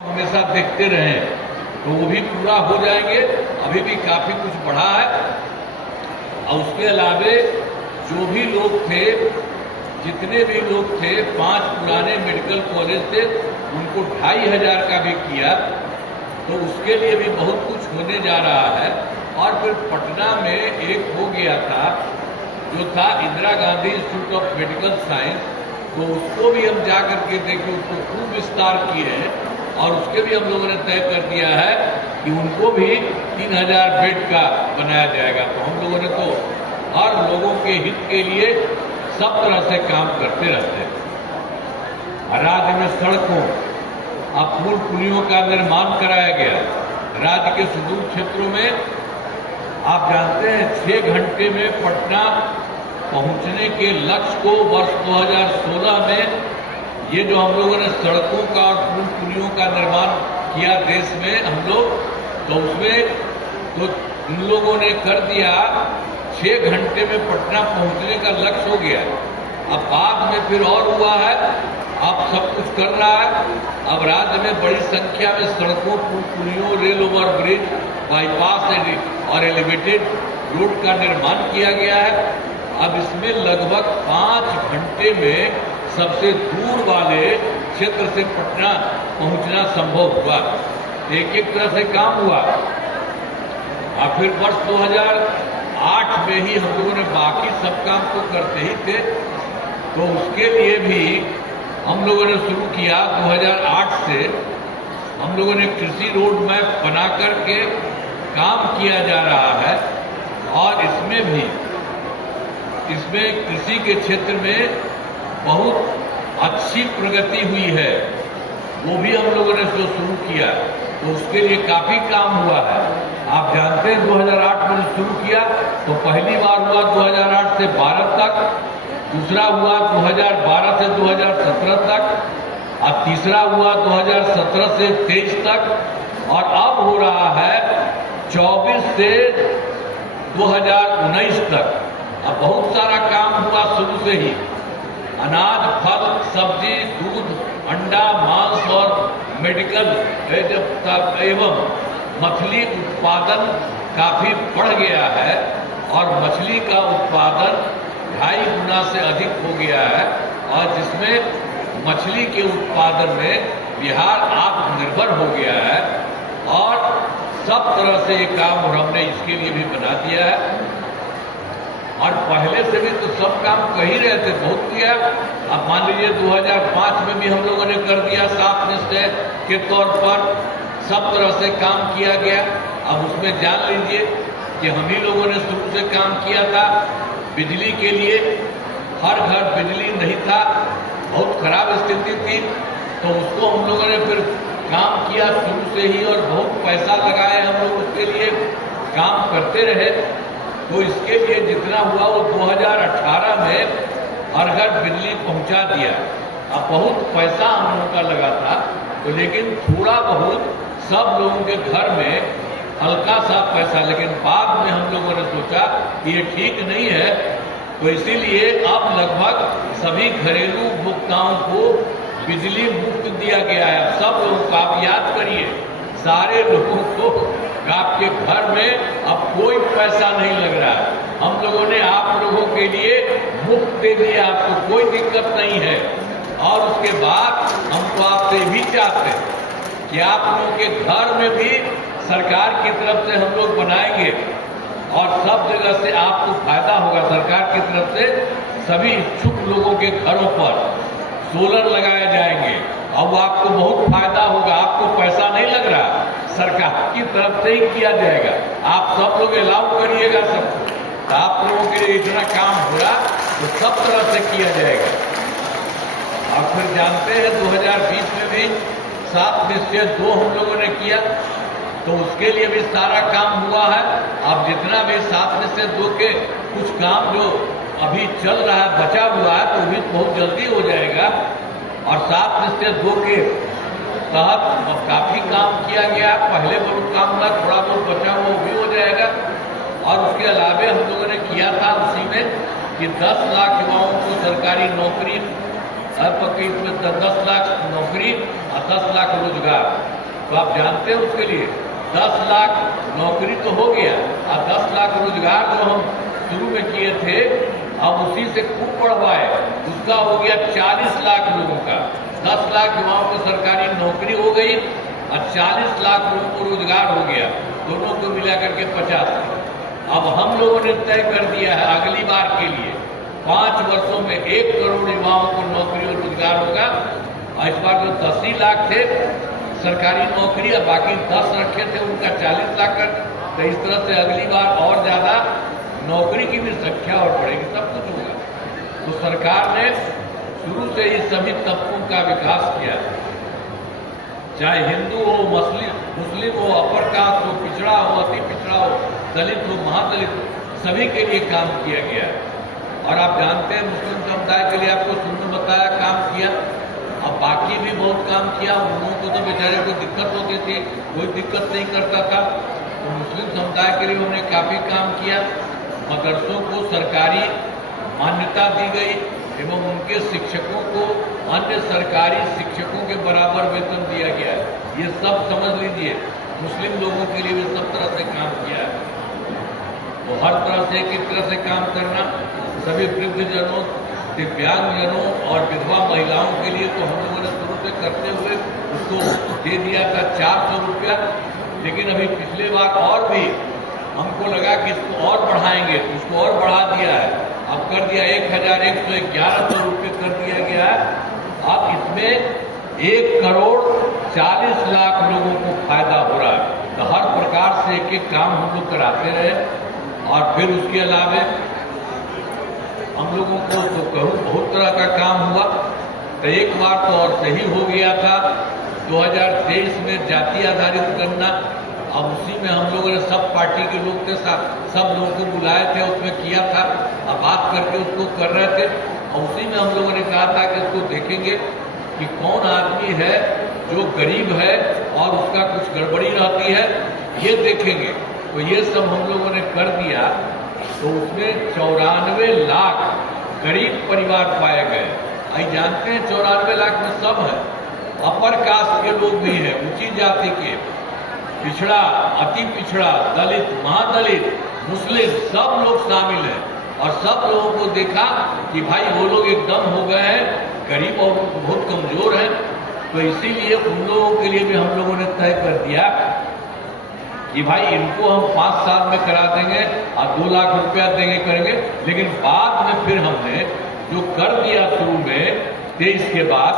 हमेशा देखते रहे तो वो भी पूरा हो जाएंगे। अभी भी काफी कुछ बढ़ा है। और उसके अलावे जो भी लोग थे, जितने भी लोग थे, 5 पुराने मेडिकल कॉलेज थे, उनको 2500 का भी किया। तो उसके लिए भी बहुत कुछ होने जा रहा है। और फिर पटना में एक हो गया था, जो था Indira Gandhi institute of medical science, तो उसको भी हम जा करके देखे, उसको खूब विस्तार किए हैं। और उसके भी हम लोगों ने तय कर दिया है कि उनको भी 3000 बेड का बनाया जाएगा। तो हम लोगों ने तो हर लोगों के हित के लिए सब तरह से काम करते रहते हैं। राज्य में सड़कों अब पुल पुलियों का निर्माण कराया गया। राज्य के सुदूर क्षेत्रों में आप जानते हैं 6 घंटे में पटना पहुंचने के लक्ष्य को वर्ष 2016 में ये जो हम लोगों ने सड़कों का और पुल पुलियों का निर्माण किया देश में हम लोग, तो उसमें तो इन लोगों ने कर दिया 6 घंटे में पटना पहुंचने का लक्ष्य हो गया। अब बाद में फिर और हुआ है, अब सब कुछ कर रहा है। अब राज्य में बड़ी संख्या में सड़कों, पुल पुलियों, रेल ओवर ब्रिज, बाईपास और एलिवेटेड रोड का निर्माण किया गया है। अब इसमें लगभग 5 घंटे में सबसे दूर वाले क्षेत्र से पटना पहुंचना संभव हुआ। एक तरह से काम हुआ। और फिर वर्ष 2008 में ही हम लोगों ने बाकी सब काम तो करते ही थे, तो उसके लिए भी हम लोगों ने शुरू किया। 2008 से हम लोगों ने कृषि रोड मैप बना करके काम किया जा रहा है। और इसमें कृषि के क्षेत्र में बहुत अच्छी प्रगति हुई है, वो भी हम लोगों ने जो शुरू किया, तो उसके लिए काफी काम हुआ है। आप जानते हैं 2008 में शुरू किया तो पहली बार हुआ 2008 से 12 तक, दूसरा हुआ 2012 से 2017 तक, और तीसरा हुआ 2017 से 23 तक, और अब हो रहा है 24 से 2019 तक। अब बहुत सारा काम हुआ शुरू से ही। अनाज, फल, सब्जी, दूध, अंडा, मांस और मेडिकल एवं मछली उत्पादन काफी बढ़ गया है। और मछली का उत्पादन 2.5 गुना से अधिक हो गया है। और जिसमें मछली के उत्पादन में बिहार आत्मनिर्भर हो गया है। और सब तरह से ये काम हमने इसके लिए भी बना दिया है। और पहले से भी तो सब काम कर ही रहे थे, बहुत किया। अब मान लीजिए 2005 में भी हम लोगों ने कर दिया, 7 निश्चय के तौर पर सब तरह से काम किया गया। अब उसमें जान लीजिए कि हम ही लोगों ने शुरू से काम किया था। बिजली के लिए हर घर बिजली नहीं था, बहुत खराब स्थिति थी, तो उसको हम लोगों ने फिर काम किया शुरू से ही, और बहुत पैसा लगाए हम लोग उसके लिए, काम करते रहे। तो इसके लिए जितना हुआ वो 2018 में हर घर बिजली पहुंचा दिया। अब बहुत पैसा हम लोगों का लगा था, तो लेकिन थोड़ा बहुत सब लोगों के घर में हल्का सा पैसा, लेकिन बाद में हम लोगों ने सोचा कि ये ठीक नहीं है, तो इसीलिए अब लगभग सभी घरेलू उपभोक्ताओं को बिजली मुफ्त दिया गया है। अब सब लोगों को आप याद करिए, सारे लोगों को आपके घर में अब कोई पैसा नहीं लग रहा है। हम लोगों ने आप लोगों के लिए मुफ्त दे दिया, आपको कोई दिक्कत नहीं है। और उसके बाद हम तो आपसे भी चाहते हैं कि आप लोगों के घर में भी सरकार की तरफ से हम लोग बनाएंगे, और सब जगह से आपको फायदा होगा। सरकार की तरफ से सभी इच्छुक लोगों के घरों पर सोलर लगाए जाएंगे, और वो आपको बहुत फायदा होगा। आपको पैसा नहीं लग रहा, सरकार की तरफ से ही किया जाएगा। आप सब लोग अलाउ करिएगा सबको, तो आप लोगों के लिए इतना काम हो रहा तो सब तरह से किया जाएगा। आप फिर जानते हैं 2020 में भी 7 निश्चय 2 हम लोगों ने किया, तो उसके लिए भी सारा काम हुआ है। अब जितना भी 7 निश्चय 2 के कुछ काम जो अभी चल रहा है, बचा हुआ है, तो भी बहुत जल्दी हो जाएगा। और 7 निश्चय 2 के तहत काफी काम किया गया। पहले बहुत काम हुआ, थोड़ा बहुत बचा हुआ वो भी हो जाएगा। और उसके अलावे हम लोगों ने किया था उसी में कि 10 लाख युवाओं को सरकारी नौकरी अब पक्की इसमें 10 लाख नौकरी और 10 लाख रोजगार। तो आप जानते हैं उसके लिए 10 लाख नौकरी तो हो गया और 10 लाख रोजगार जो हम शुरू में किए थे अब उसी से खूब बढ़वाए, उसका हो गया 40 लाख लोगों का। 10 लाख युवाओं को सरकारी नौकरी हो गई और 40 लाख लोगों को रोजगार हो गया, दोनों को मिला करके 50। अब हम लोगों ने तय कर दिया है अगली बार के लिए 5 वर्षों में 1 करोड़ युवाओं को नौकरी और रोजगार होगा। और इस बार जो 10 ही लाख थे सरकारी नौकरी और बाकी 10 रखे थे उनका 40 लाख कर, तो इस तरह से अगली बार और ज्यादा नौकरी की भी संख्या और बढ़ेगी, सब कुछ होगा। तो सरकार ने शुरू से ही सभी तबकों का विकास किया, चाहे हिंदू हो, मुस्लिम हो, अपर कास्ट हो, पिछड़ा हो, अति पिछड़ा हो, दलित हो, महादलित हो, सभी के लिए काम किया गया है। और आप जानते हैं मुस्लिम समुदाय के लिए आपको शुरू में बताया काम किया, अब बाकी भी बहुत काम किया। उन लोगों को तो बेचारे को दिक्कत होती थी, कोई दिक्कत नहीं करता था, तो मुस्लिम समुदाय के लिए उन्होंने काफी काम किया। मदरसों को सरकारी मान्यता दी गई एवं उनके शिक्षकों को अन्य सरकारी शिक्षकों के बराबर वेतन दिया गया है। ये सब समझ लीजिए मुस्लिम लोगों के लिए भी सब तरह से काम किया है। तो हर तरह से एक तरह से काम करना, सभी वृद्धजनों, दिव्यांगजनों और विधवा महिलाओं के लिए तो हम लोगों ने शुरू से करते हुए उसको दे दिया था 400 रुपया, लेकिन अभी पिछले बार और भी हमको लगा कि इसको और बढ़ाएंगे, तो उसको और बढ़ा दिया है, अब कर दिया 1111 रुपये कर दिया गया है। अब इसमें 1 करोड़ 40 लाख लोगों को फायदा हो रहा है। तो हर प्रकार से एक एक काम हम लोग कराते रहे। और फिर उसके अलावे हम लोगों को तो कहूँ बहुत तरह का काम हुआ। तो एक बार तो और सही हो गया था 2023 में जाति आधारित गणना, अब उसी में हम लोगों ने सब पार्टी के लोग के साथ सब लोगों को बुलाए थे, उसमें किया था, अब बात करके उसको कर रहे थे। और उसी में हम लोगों ने कहा था कि उसको देखेंगे कि कौन आदमी है जो गरीब है और उसका कुछ गड़बड़ी रहती है, ये देखेंगे। तो ये सब हम लोगों ने कर दिया। तो उसमें 94 लाख गरीब परिवार पाए गए। आई जानते हैं 94 लाख में सब है, अपर कास्ट के लोग भी हैं, ऊंची जाति के, पिछड़ा, अति पिछड़ा, दलित, महादलित, मुस्लिम, सब लोग शामिल हैं। और सब लोगों को देखा कि भाई वो लोग एकदम हो गए हैं, गरीब और बहुत कमजोर हैं। तो इसीलिए उन लोगों के लिए भी हम लोगों ने तय कर दिया कि भाई इनको हम 5 साल में करा देंगे और 2 लाख रुपया देंगे करेंगे। लेकिन बाद में फिर हमने जो कर दिया शुरू में 23 के बाद,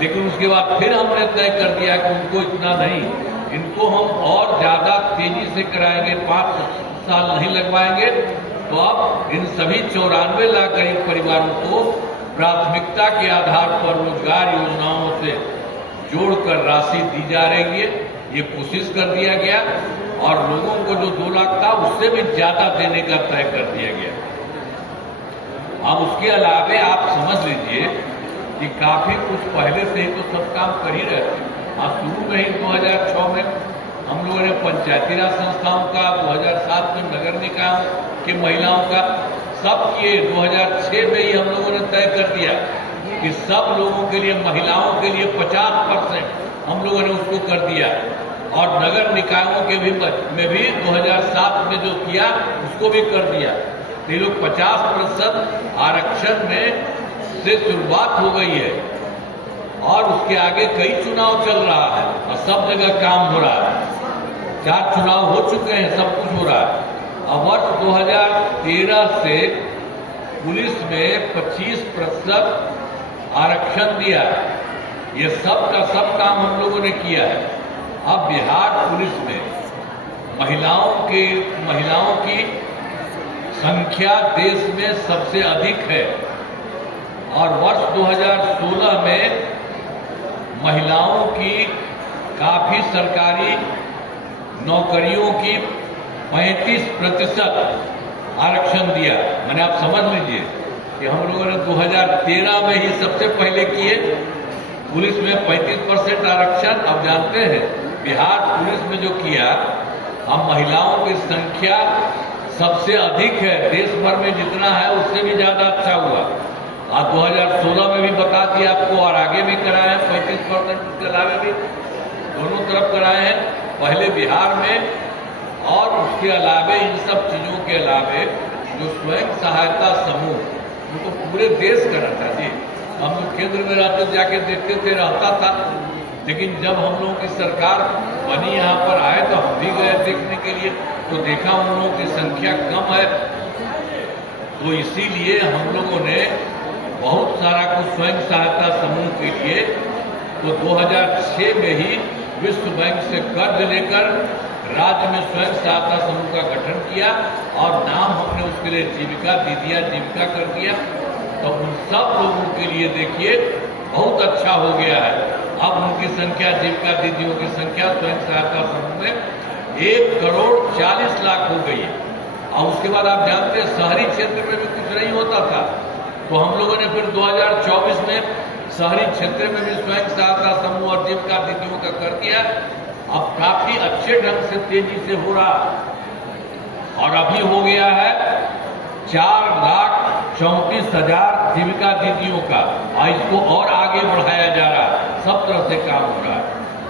लेकिन उसके बाद फिर हमने तय कर दिया कि उनको इतना नहीं, इनको हम और ज्यादा तेजी से कराएंगे, 5 साल नहीं लगवाएंगे। तो अब इन सभी 94 लाख गरीब परिवारों को प्राथमिकता के आधार पर रोजगार योजनाओं से जोड़कर राशि दी जा रही है। ये कोशिश कर दिया गया और लोगों को जो 2 लाख था उससे भी ज्यादा देने का तय कर दिया गया। अब उसके अलावे आप समझ लीजिए कि काफी कुछ पहले से ही तो सब काम कर ही रहे थे। आज शुरू में ही 2006 में हम लोगों ने पंचायती राज संस्थाओं का, 2007 में नगर निकायों की महिलाओं का, सब किए। 2006 में ही हम लोगों ने तय कर दिया कि सब लोगों के लिए, महिलाओं के लिए 50% हम लोगों ने उसको कर दिया। और नगर निकायों के भी में भी 2007 में जो किया उसको भी कर दिया। तो ये लोग 50% आरक्षण में से शुरुआत हो गई है और उसके आगे कई चुनाव चल रहा है और सब जगह काम हो रहा है। 4 चुनाव हो चुके हैं, सब कुछ हो रहा है। अब वर्ष 2013 से पुलिस में 25% आरक्षण दिया। ये सब का सब काम हम लोगों ने किया है। अब बिहार पुलिस में महिलाओं की संख्या देश में सबसे अधिक है और वर्ष 2016 में महिलाओं की काफी सरकारी नौकरियों की 35% आरक्षण दिया। मैंने आप समझ लीजिए कि हम लोगों ने 2013 में ही सबसे पहले किए पुलिस में 35% आरक्षण। अब जानते हैं बिहार पुलिस में जो किया, अब महिलाओं की संख्या सबसे अधिक है, देश भर में जितना है उससे भी ज्यादा अच्छा हुआ। आज 2016 में भी बता दिया आपको, और आगे भी कराए हैं 35% के अलावे भी दोनों तरफ कराए हैं, पहले बिहार में, और उसके अलावे इन सब चीजों के अलावे जो स्वयं सहायता समूह उनको पूरे देश का रहता जी। हम लोग केंद्र में रहते जाके देखते थे, रहता था, लेकिन जब हम लोगों की सरकार बनी यहाँ पर आए तो हम भी गए देखने के लिए, तो देखा उन लोगों की संख्या कम है, तो इसीलिए हम लोगों ने बहुत सारा कुछ स्वयं सहायता समूह के लिए तो 2006 में ही विश्व बैंक से कर्ज लेकर राज्य में स्वयं सहायता समूह का गठन किया और नाम हमने उसके लिए जीविका दीदियां जीविका कर दिया। तो उन सब लोगों के लिए देखिए बहुत अच्छा हो गया है। अब उनकी संख्या, जीविका दीदियों की संख्या स्वयं सहायता समूह में 1,40,00,000 हो गई है। और उसके बाद आप जानते हैं शहरी क्षेत्र में भी कुछ नहीं होता था, तो हम लोगों ने फिर 2024 में शहरी क्षेत्र में भी स्वयं सहायता समूह और जीविका दीदियों का कर दिया। अब काफी अच्छे ढंग से तेजी से हो रहा, और अभी हो गया है 4,34,000 जीविका दीदियों का, और इसको और आगे बढ़ाया जा रहा है। सब तरह से काम हो रहा है,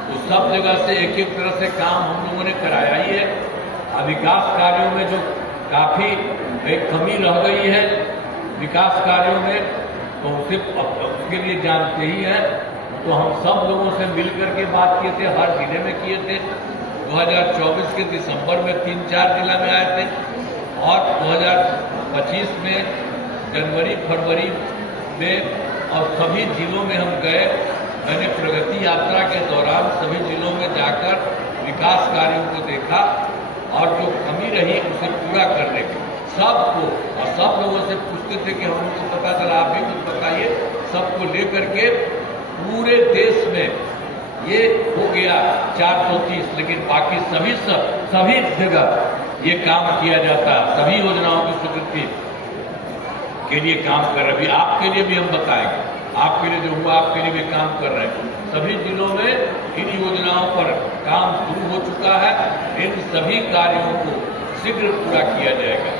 तो सब जगह से एक एक तरह से काम हम लोगों ने कराया ही है। विकास कार्यों में जो काफी एक कमी रह गई है विकास कार्यों में, तो उसके लिए जानते ही हैं, तो हम सब लोगों से मिलकर के बात किए थे, हर जिले में किए थे। 2024 के दिसंबर में 3-4 जिला में आए थे, और 2025 में जनवरी फरवरी में और सभी जिलों में हम गए। मैंने प्रगति यात्रा के दौरान सभी जिलों में जाकर विकास कार्यों को देखा, और जो कमी रही उसे पूरा करने की सबको, और सब लोगों से पूछते थे कि हमको पता चला, आप भी कुछ बताइए, सबको लेकर के पूरे देश में ये हो गया 430, लेकिन बाकी सभी जगह ये काम किया जाता है, सभी योजनाओं की स्वीकृति के लिए काम कर रहे। अभी आपके लिए भी हम बताएंगे, आपके लिए जो हुआ आपके लिए भी काम कर रहे हैं। सभी जिलों में इन योजनाओं पर काम शुरू हो चुका है, इन सभी कार्यों को शीघ्र पूरा किया जाएगा।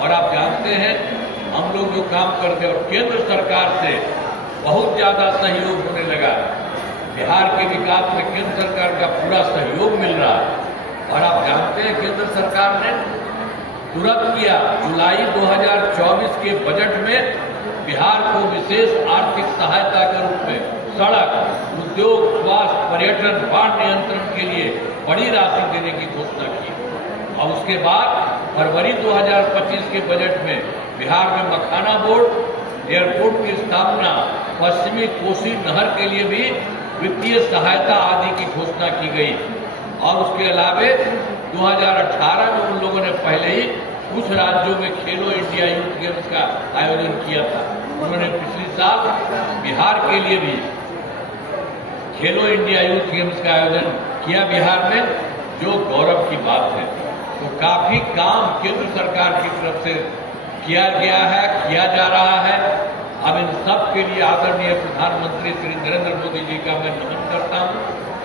और आप जानते हैं हम लोग जो काम करते हैं, और केंद्र सरकार से बहुत ज्यादा सहयोग होने लगा। बिहार के विकास में केंद्र सरकार का पूरा सहयोग मिल रहा है। और आप जानते हैं केंद्र सरकार ने तुरंत किया, जुलाई 2024 के बजट में बिहार को विशेष आर्थिक सहायता के रूप में सड़क, उद्योग, स्वास्थ्य, पर्यटन, बाढ़ नियंत्रण के लिए बड़ी राशि देने की घोषणा की। और उसके बाद फरवरी 2025 के बजट में बिहार में मखाना बोर्ड, एयरपोर्ट की स्थापना, पश्चिमी कोसी नहर के लिए भी वित्तीय सहायता आदि की घोषणा की गई। और उसके अलावे 2018 में उन लोगों ने पहले ही कुछ राज्यों में खेलो इंडिया यूथ गेम्स का आयोजन किया था। उन्होंने पिछले साल बिहार के लिए भी खेलो इंडिया यूथ गेम्स का आयोजन किया बिहार में, जो गौरव की बात है। तो काफी काम केंद्र सरकार की तरफ से किया गया है, किया जा रहा है। अब इन सब के लिए आदरणीय प्रधानमंत्री श्री नरेंद्र मोदी जी का मैं नमन करता हूं।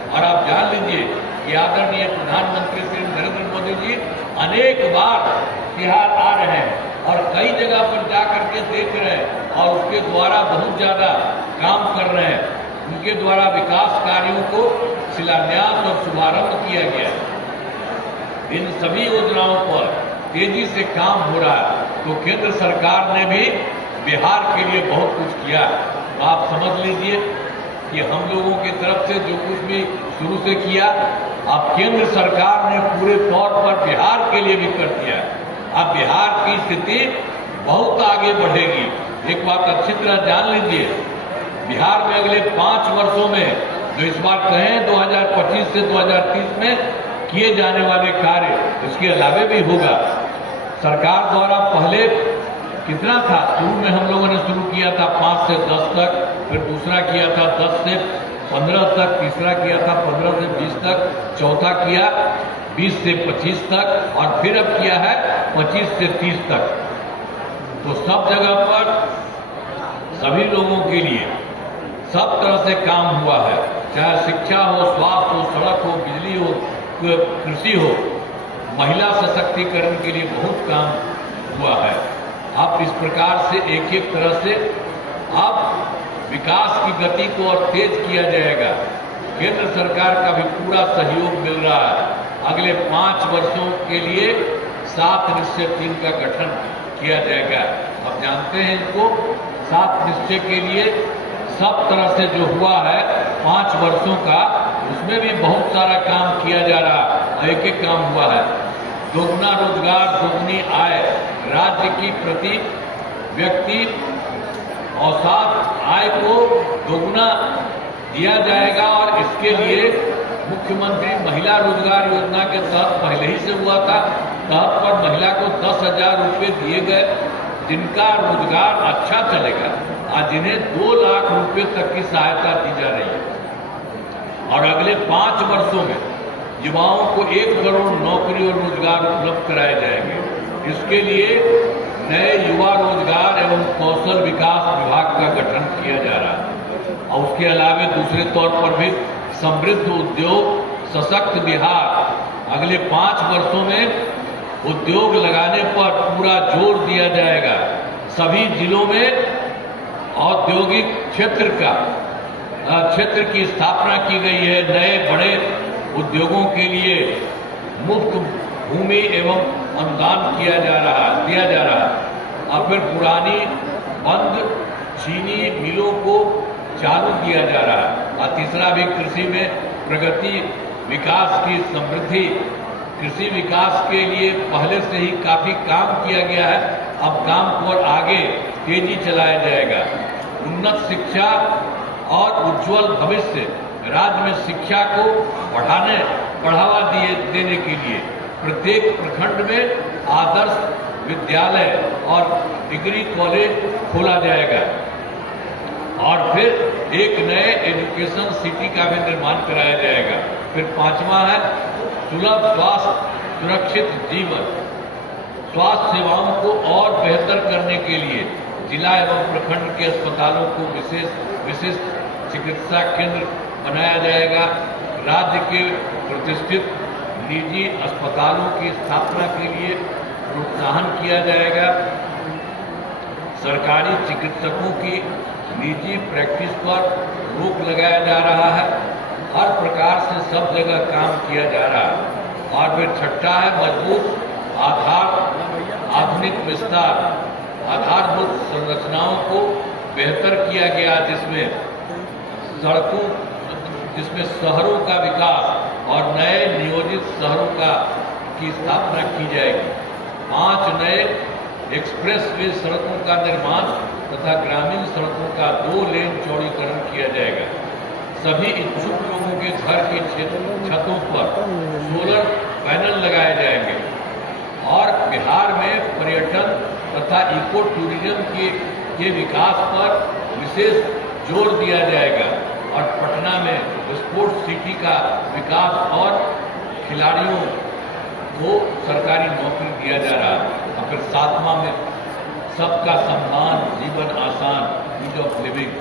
और आप जान लीजिए कि आदरणीय प्रधानमंत्री श्री नरेंद्र मोदी जी अनेक बार बिहार आ रहे हैं और कई जगह पर जाकर के देख रहे हैं, और उसके द्वारा बहुत ज्यादा काम कर रहे हैं। उनके द्वारा विकास कार्यों को शिलान्यास और शुभारंभ किया गया है। इन सभी योजनाओं पर तेजी से काम हो रहा है। तो केंद्र सरकार ने भी बिहार के लिए बहुत कुछ किया है। तो आप समझ लीजिए कि हम लोगों की तरफ से जो कुछ भी शुरू से किया, अब केंद्र सरकार ने पूरे तौर पर बिहार के लिए भी कर दिया है। अब बिहार की स्थिति बहुत आगे बढ़ेगी। एक बात अच्छी तरह जान लीजिए, बिहार में अगले 5 वर्षों में, जो इस बार कहें 2025 से 2030 में किए जाने वाले कार्य, इसके अलावे भी होगा। सरकार द्वारा पहले कितना था, शुरू में हम लोगों ने शुरू किया था 5 से 10 तक, फिर दूसरा किया था 10 से 15 तक, तीसरा किया था 15 से 20 तक, चौथा किया 20 से 25 तक, और फिर अब किया है 25 से 30 तक। तो सब जगह पर सभी लोगों के लिए सब तरह से काम हुआ है, चाहे शिक्षा हो, स्वास्थ्य हो, सड़क हो, बिजली हो, कृषि हो, महिला सशक्तिकरण के लिए बहुत काम हुआ है। आप इस प्रकार से एक एक तरह से अब विकास की गति को और तेज किया जाएगा। केंद्र सरकार का भी पूरा सहयोग मिल रहा है। अगले 5 वर्षों के लिए 7 निश्चय टीम का गठन किया जाएगा। अब जानते हैं इनको 7 निश्चय के लिए सब तरह से जो हुआ है 5 वर्षों का, उसमें भी बहुत सारा काम किया जा रहा है। एक एक काम हुआ है। दोगुना रोजगार, दोगुनी आय राज्य की प्रति व्यक्ति औसत आय को दोगुना दिया जाएगा और इसके लिए मुख्यमंत्री महिला रोजगार योजना के तहत पहले ही से हुआ था। तहत पर महिला को 10,000 रुपये दिए गए, जिनका रोजगार अच्छा चलेगा और जिन्हें 2 लाख रुपए तक की सहायता दी जा रही है। और अगले 5 वर्षों में युवाओं को 1 करोड़ नौकरी और रोजगार उपलब्ध कराए जाएंगे। इसके लिए नए युवा रोजगार एवं कौशल विकास विभाग का गठन किया जा रहा है। और उसके अलावा दूसरे तौर पर भी समृद्ध उद्योग, सशक्त बिहार, अगले 5 वर्षों में उद्योग लगाने पर पूरा जोर दिया जाएगा। सभी जिलों में औद्योगिक क्षेत्र की स्थापना की गई है। नए बड़े उद्योगों के लिए मुफ्त भूमि एवं अनुदान दिया जा रहा है। और फिर पुरानी बंद चीनी मिलों को चालू किया जा रहा है। और तीसरा भी कृषि में प्रगति, विकास की समृद्धि। कृषि विकास के लिए पहले से ही काफी काम किया गया है, अब काम को और आगे तेजी चलाया जाएगा। उन्नत शिक्षा और उज्जवल भविष्य, राज्य में शिक्षा को बढ़ावा देने के लिए प्रत्येक प्रखंड में आदर्श विद्यालय और डिग्री कॉलेज खोला जाएगा। और फिर एक नए एजुकेशन सिटी का भी निर्माण कराया जाएगा। फिर 5वां है सुलभ स्वास्थ्य सुरक्षित जीवन। स्वास्थ्य सेवाओं को और बेहतर करने के लिए जिला एवं प्रखंड के अस्पतालों को विशिष्ट चिकित्सा केंद्र बनाया जाएगा। राज्य के प्रतिष्ठित निजी अस्पतालों की स्थापना के लिए प्रोत्साहन किया जाएगा। सरकारी चिकित्सकों की निजी प्रैक्टिस पर रोक लगाया जा रहा है। हर प्रकार से सब जगह काम किया जा रहा है। और फिर 6ठा है मजबूत आधुनिक विस्तार। आधारभूत संरचनाओं को बेहतर किया गया, जिसमें शहरों का विकास और नए नियोजित शहरों की स्थापना की जाएगी। 5 नए एक्सप्रेस वे सड़कों का निर्माण तथा ग्रामीण सड़कों का 2 लेन चौड़ीकरण किया जाएगा। सभी इच्छुक लोगों के घर की छतों पर सोलर पैनल लगाए जाएंगे। और बिहार में पर्यटन तथा इको टूरिज्म के विकास पर विशेष जोर दिया जाएगा। और पटना में स्पोर्ट्स सिटी का विकास और खिलाड़ियों को सरकारी नौकरी दिया जा रहा है। और फिर 7वां में सबका सम्मान, जीवन आसान, ईज ऑफ लिविंग।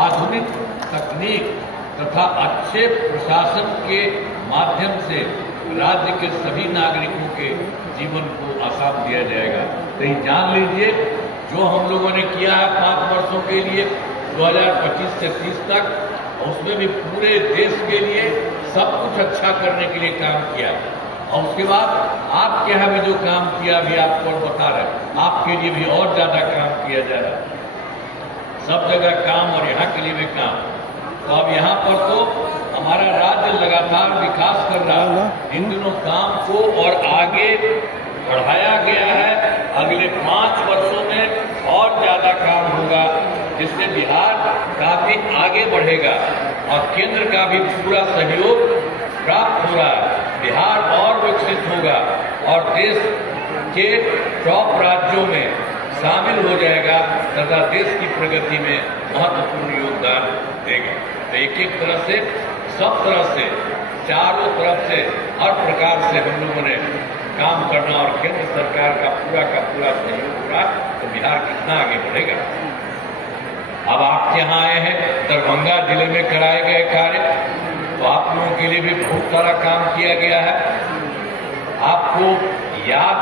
आधुनिक तकनीक तथा अच्छे प्रशासन के माध्यम से राज्य के सभी नागरिकों के जीवन को आसान दिया जाएगा। तो ये जान लीजिए, जो हम लोगों ने किया है 5 वर्षों के लिए 2025 से 30 तक, उसमें भी पूरे देश के लिए सब कुछ अच्छा करने के लिए काम किया। और उसके बाद आपके यहाँ भी जो काम किया भी आपको बता रहे, आपके लिए भी और ज्यादा काम किया जा रहा है। सब जगह काम और यहाँ के लिए भी काम। तो अब यहाँ पर तो हमारा राज्य लगातार विकास कर रहा है। इन दिनों काम को और आगे बढ़ाया गया है। अगले 5 वर्षों में और ज्यादा काम होगा, जिससे बिहार काफी आगे बढ़ेगा और केंद्र का भी पूरा सहयोग प्राप्त हो रहा है। बिहार और विकसित होगा और देश के टॉप राज्यों में शामिल हो जाएगा तथा देश की प्रगति में महत्वपूर्ण योगदान देगा। तो एक तरह से, सब तरह से, चारों तरफ से, हर प्रकार से हम लोगों ने काम करना और केंद्र सरकार का पूरा सहयोग रहा, तो बिहार कितना आगे बढ़ेगा। अब आपके यहाँ आए हैं, दरभंगा जिले में कराए गए कार्य, तो आप लोगों के लिए भी बहुत सारा काम किया गया है। आपको याद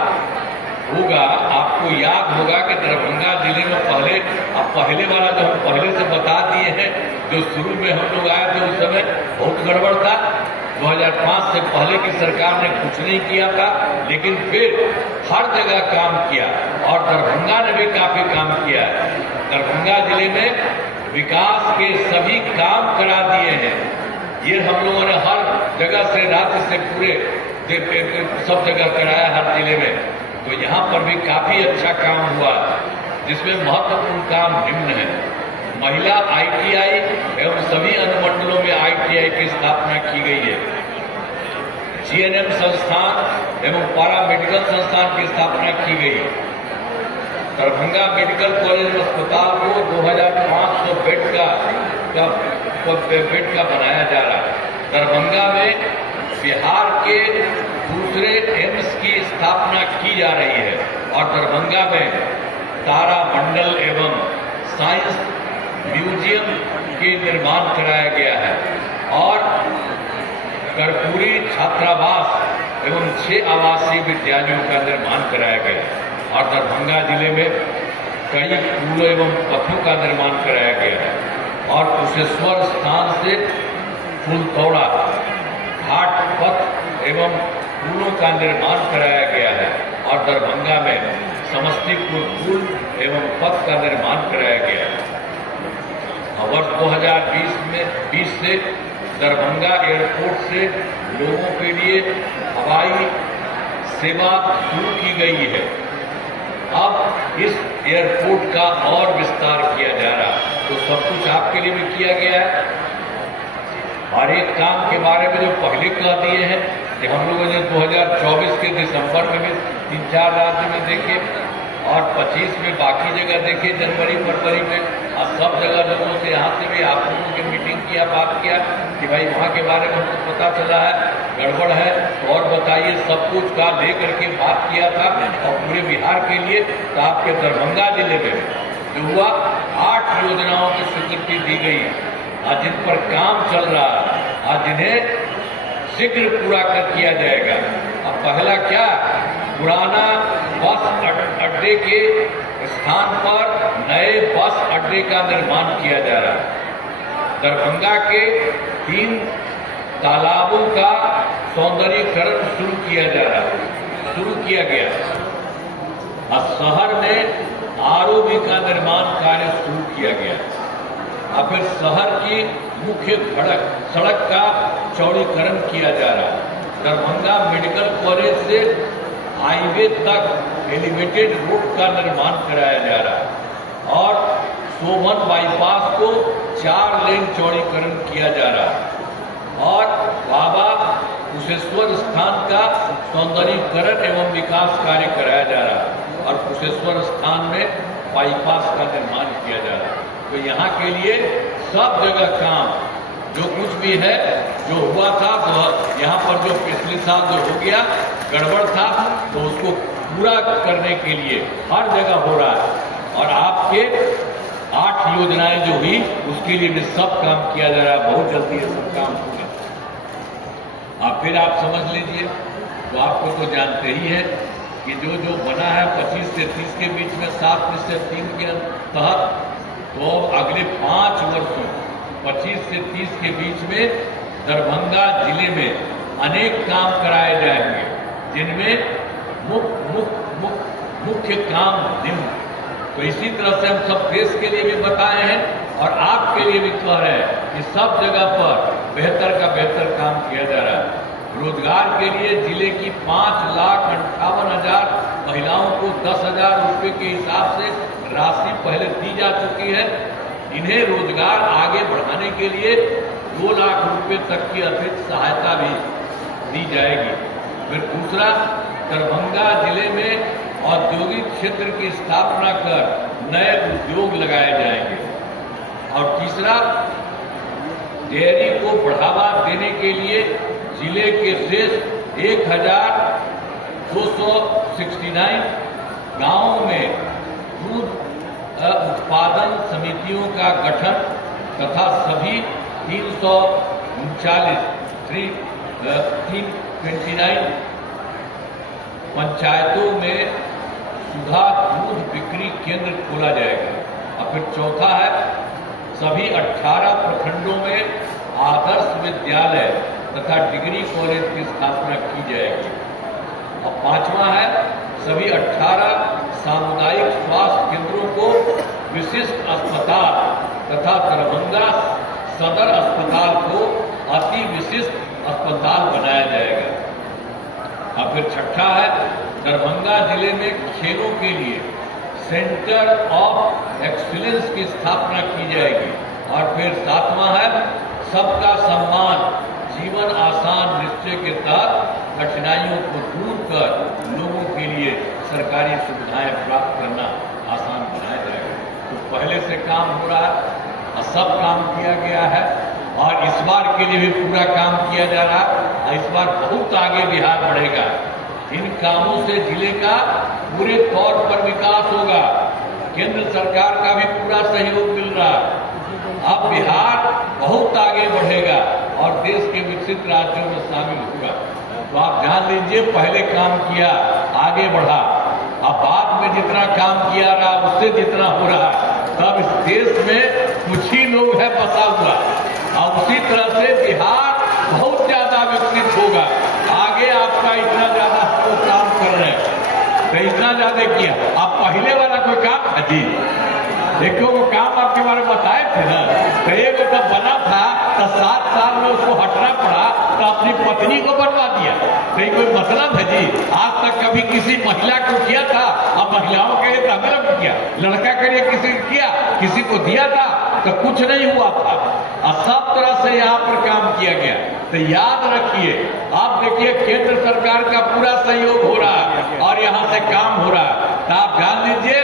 होगा, आपको याद होगा कि दरभंगा जिले में पहले वाला जो हम पहले से बता दिए हैं, जो शुरू में हम लोग आए थे उस समय बहुत गड़बड़ था। 2005 से पहले की सरकार ने कुछ नहीं किया था, लेकिन फिर हर जगह काम किया और दरभंगा ने भी काफी काम किया है। दरभंगा जिले में विकास के सभी काम करा दिए हैं। ये हम लोगों ने हर जगह से, राज्य से पूरे सब जगह कराया, हर जिले में। तो यहाँ पर भी काफी अच्छा काम हुआ, जिसमें महत्वपूर्ण काम निम्न है। महिला ITI एवं सभी अनुमंडलों में ITI की स्थापना की गई है। GNM संस्थान एवं पारा मेडिकल संस्थान की स्थापना की गई है। दरभंगा मेडिकल कॉलेज अस्पताल को 2500 बेड का बनाया जा रहा है। दरभंगा में बिहार के दूसरे एम्स की स्थापना की जा रही है और दरभंगा में तारामंडल एवं साइंस म्यूजियम के निर्माण कराया गया है और कर्पूरी छात्रावास एवं 6 आवासीय विद्यालयों का निर्माण कराया गया है और दरभंगा जिले में कई पुलों एवं पथों का निर्माण कराया गया है और कुशेश्वर स्थान से फूलतौड़ा घाट पथ एवं पुलों का निर्माण कराया गया है और दरभंगा में समस्तीपुर पुल एवं पथ का निर्माण कराया गया है। वर्ष 2020 से दरभंगा एयरपोर्ट से लोगों के लिए हवाई सेवा शुरू की गई है। अब इस एयरपोर्ट का और विस्तार किया जा रहा है, तो सब कुछ आपके लिए भी किया गया है। हर एक काम के बारे में जो पहले कह दिए हैं कि हम लोगों ने 2024 के दिसंबर में भी 3-4 राज्य में देखे और 25 में बाकी जगह देखे, जनवरी फरवरी में, और सब जगह लोगों से, यहाँ से भी आप लोगों की मीटिंग किया, बात किया कि भाई वहाँ के बारे में हमको पता चला है, गड़बड़ है तो और बताइए। सब कुछ का लेकर के बात किया था और पूरे बिहार के लिए। तो आपके दरभंगा जिले में जो हुआ, 8 योजनाओं की स्वीकृति दी गई और जिन पर काम चल रहा है और जिन्हें शीघ्र पूरा कर किया जाएगा। अब पहला क्या, पुराना बस अड्डे के स्थान पर नए बस अड्डे का निर्माण किया जा रहा है। दरभंगा के 3 तालाबों का सौंदर्यीकरण शुरू किया गया और शहर में ROB का निर्माण कार्य शुरू किया गया और फिर शहर की मुख्य सड़क का चौड़ीकरण किया जा रहा है। दरभंगा मेडिकल कॉलेज से हाईवे तक एलिवेटेड रोड का निर्माण कराया जा रहा है और सोवन बाईपास को 4 लेन चौड़ीकरण किया जा रहा है और बाबा कुशेश्वर स्थान का सौंदर्यीकरण एवं विकास कार्य कराया जा रहा है और कुशेश्वर स्थान में बाईपास का निर्माण किया जा रहा है। तो यहाँ के लिए सब जगह काम जो कुछ भी है, जो हुआ था, तो यहाँ पर जो पिछले साल जो हो गया गड़बड़ था, तो उसको पूरा करने के लिए हर जगह हो रहा है और आपके 8 योजनाएं जो हुई उसके लिए भी सब काम किया जा रहा है। बहुत जल्दी ये सब काम होगा। अब फिर आप समझ लीजिए, तो आपको तो जानते ही है कि जो बना है 25 से 30 के बीच में 7/3 के तहत, तो अगले 5 वर्षों 25 से 30 के बीच में दरभंगा जिले में अनेक काम कराए जाएंगे, जिनमें मुख्य काम निम्न। तो इसी तरह से हम सब देश के लिए भी बताए हैं और आपके लिए भी कह रहे हैं कि सब जगह पर बेहतर का बेहतर काम किया जा रहा है। रोजगार के लिए जिले की 5,58,000 महिलाओं को 10,000 रुपये के हिसाब से राशि पहले दी जा चुकी है। इन्हें रोजगार आगे बढ़ाने के लिए 2 लाख रुपये तक की अतिरिक्त सहायता भी दी जाएगी। फिर दूसरा, दरभंगा जिले में औद्योगिक क्षेत्र की स्थापना कर नए उद्योग लगाए जाएंगे। और तीसरा, डेयरी को बढ़ावा देने के लिए जिले के शेष 1,269 गांवों में दूध उत्पादन समितियों का गठन तथा सभी 329 पंचायतों में सुधा दूध बिक्री केंद्र खोला जाएगा। और फिर चौथा है, सभी 18 प्रखंडों में आदर्श विद्यालय तथा डिग्री कॉलेज की स्थापना की जाएगी। और पांचवा है, सभी 18 सामुदायिक स्वास्थ्य केंद्रों को विशिष्ट अस्पताल तथा दरभंगा सदर अस्पताल को अति विशिष्ट अस्पताल बनाया जाएगा। और फिर छठा है, दरभंगा जिले में खेलों के लिए सेंटर ऑफ एक्सीलेंस की स्थापना की जाएगी। और फिर सातवां है, सबका सम्मान जीवन आसान निश्चय के तहत कठिनाइयों को दूर कर लोगों के लिए सरकारी सुविधाएं प्राप्त करना आसान बनाया जाएगा। तो पहले से काम हो रहा है और सब काम किया गया है, और इस बार के लिए भी पूरा काम किया जा रहा है। और इस बार बहुत आगे बिहार बढ़ेगा। इन कामों से जिले का पूरे तौर पर विकास होगा। केंद्र सरकार का भी पूरा सहयोग मिल रहा है। अब बिहार बहुत आगे बढ़ेगा और देश के विकसित राज्यों में शामिल होगा। तो आप जान लीजिए, पहले काम किया, आगे बढ़ा, अब बाद में जितना काम किया रहा उससे जितना हो रहा, तब इस देश में कुछ ही लोग है बसा हुआ। और उसी तरह से बिहार बहुत ज्यादा विकसित होगा। आगे आपका इतना ज्यादा वो काम कर रहे हैं, तो इतना ज्यादा किया। आप पहले वाला कोई काम था जी, देखो वो काम आपके बारे में बताए थे ना, तो एक जब बना था तो 7 साल में उसको हटना पड़ा, तो अपनी पत्नी को बनवा दिया। तो कोई मतलब है जी? आज तक कभी किसी महिला को किया था? अब महिलाओं के लिए तो हमें लोग किया, लड़का के लिए किसी को किया, किसी को दिया था तो कुछ नहीं हुआ था। और सब तरह से यहाँ पर काम किया गया। तो याद रखिए, आप देखिए केंद्र सरकार का पूरा सहयोग हो रहा है और यहाँ से काम हो रहा है। तो आप जान लीजिए,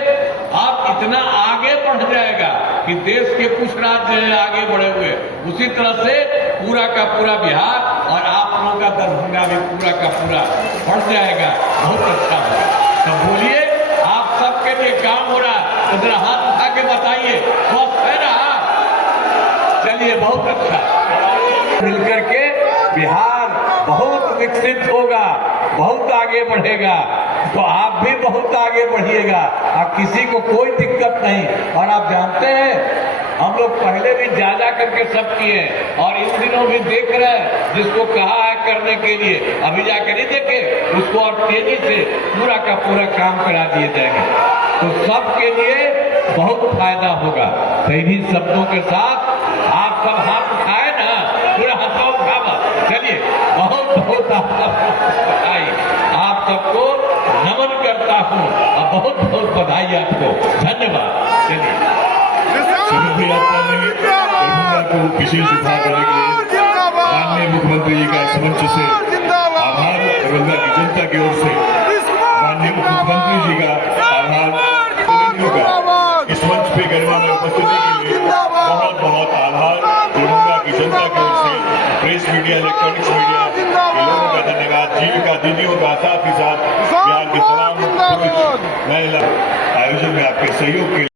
आप इतना आगे बढ़ जाएगा कि देश के कुछ राज्य हैं आगे बढ़े हुए, उसी तरह से पूरा का पूरा बिहार और आप लोगों का दरभंगा भी पूरा का पूरा बढ़ जाएगा। बहुत अच्छा होगा। तो बोलिए, आप सबके लिए काम हो रहा है, तो जरा हाथ उठा के बताइए, स्वस्थ है ना? चलिए, बहुत अच्छा। मिलकर के बिहार बहुत विकसित होगा, बहुत आगे बढ़ेगा। तो आप भी बहुत आगे बढ़िएगा और किसी को कोई दिक्कत नहीं। और आप जानते हैं, हम लोग पहले भी जा करके सब किए और इन दिनों भी देख रहे हैं, जिसको कहा है करने के लिए अभी जाकर नहीं देखे, उसको और तेजी से पूरा का पूरा काम करा दिए जाएंगे। तो सबके लिए बहुत फायदा होगा। तो इन्हीं शब्दों के साथ आप सब हाथ उठाए ना, पूरा हाथों उठावा। चलिए, बहुत बहुत बधाई, आप सबको नमन करता हूँ और बहुत बहुत बधाई आपको। धन्यवाद। चलिए, सभी यात्रा में दरभंगा को विशेष उपहार देने के लिए माननीय मुख्यमंत्री जी का इस मंच से आभार, दरभंगा की जनता की ओर से माननीय मुख्यमंत्री जी का आभार, इस मंच पे गरिमा में उपस्थिति के लिए बहुत बहुत आभार। दरभंगा की जनता की ओर से प्रेस मीडिया, इलेक्ट्रॉनिक्स मीडिया के लोगों का धन्यवाद। जीविका दीदियों का साथ ही साथ बिहार के तमाम पुरुष महिला आयोजन में आपके सहयोग के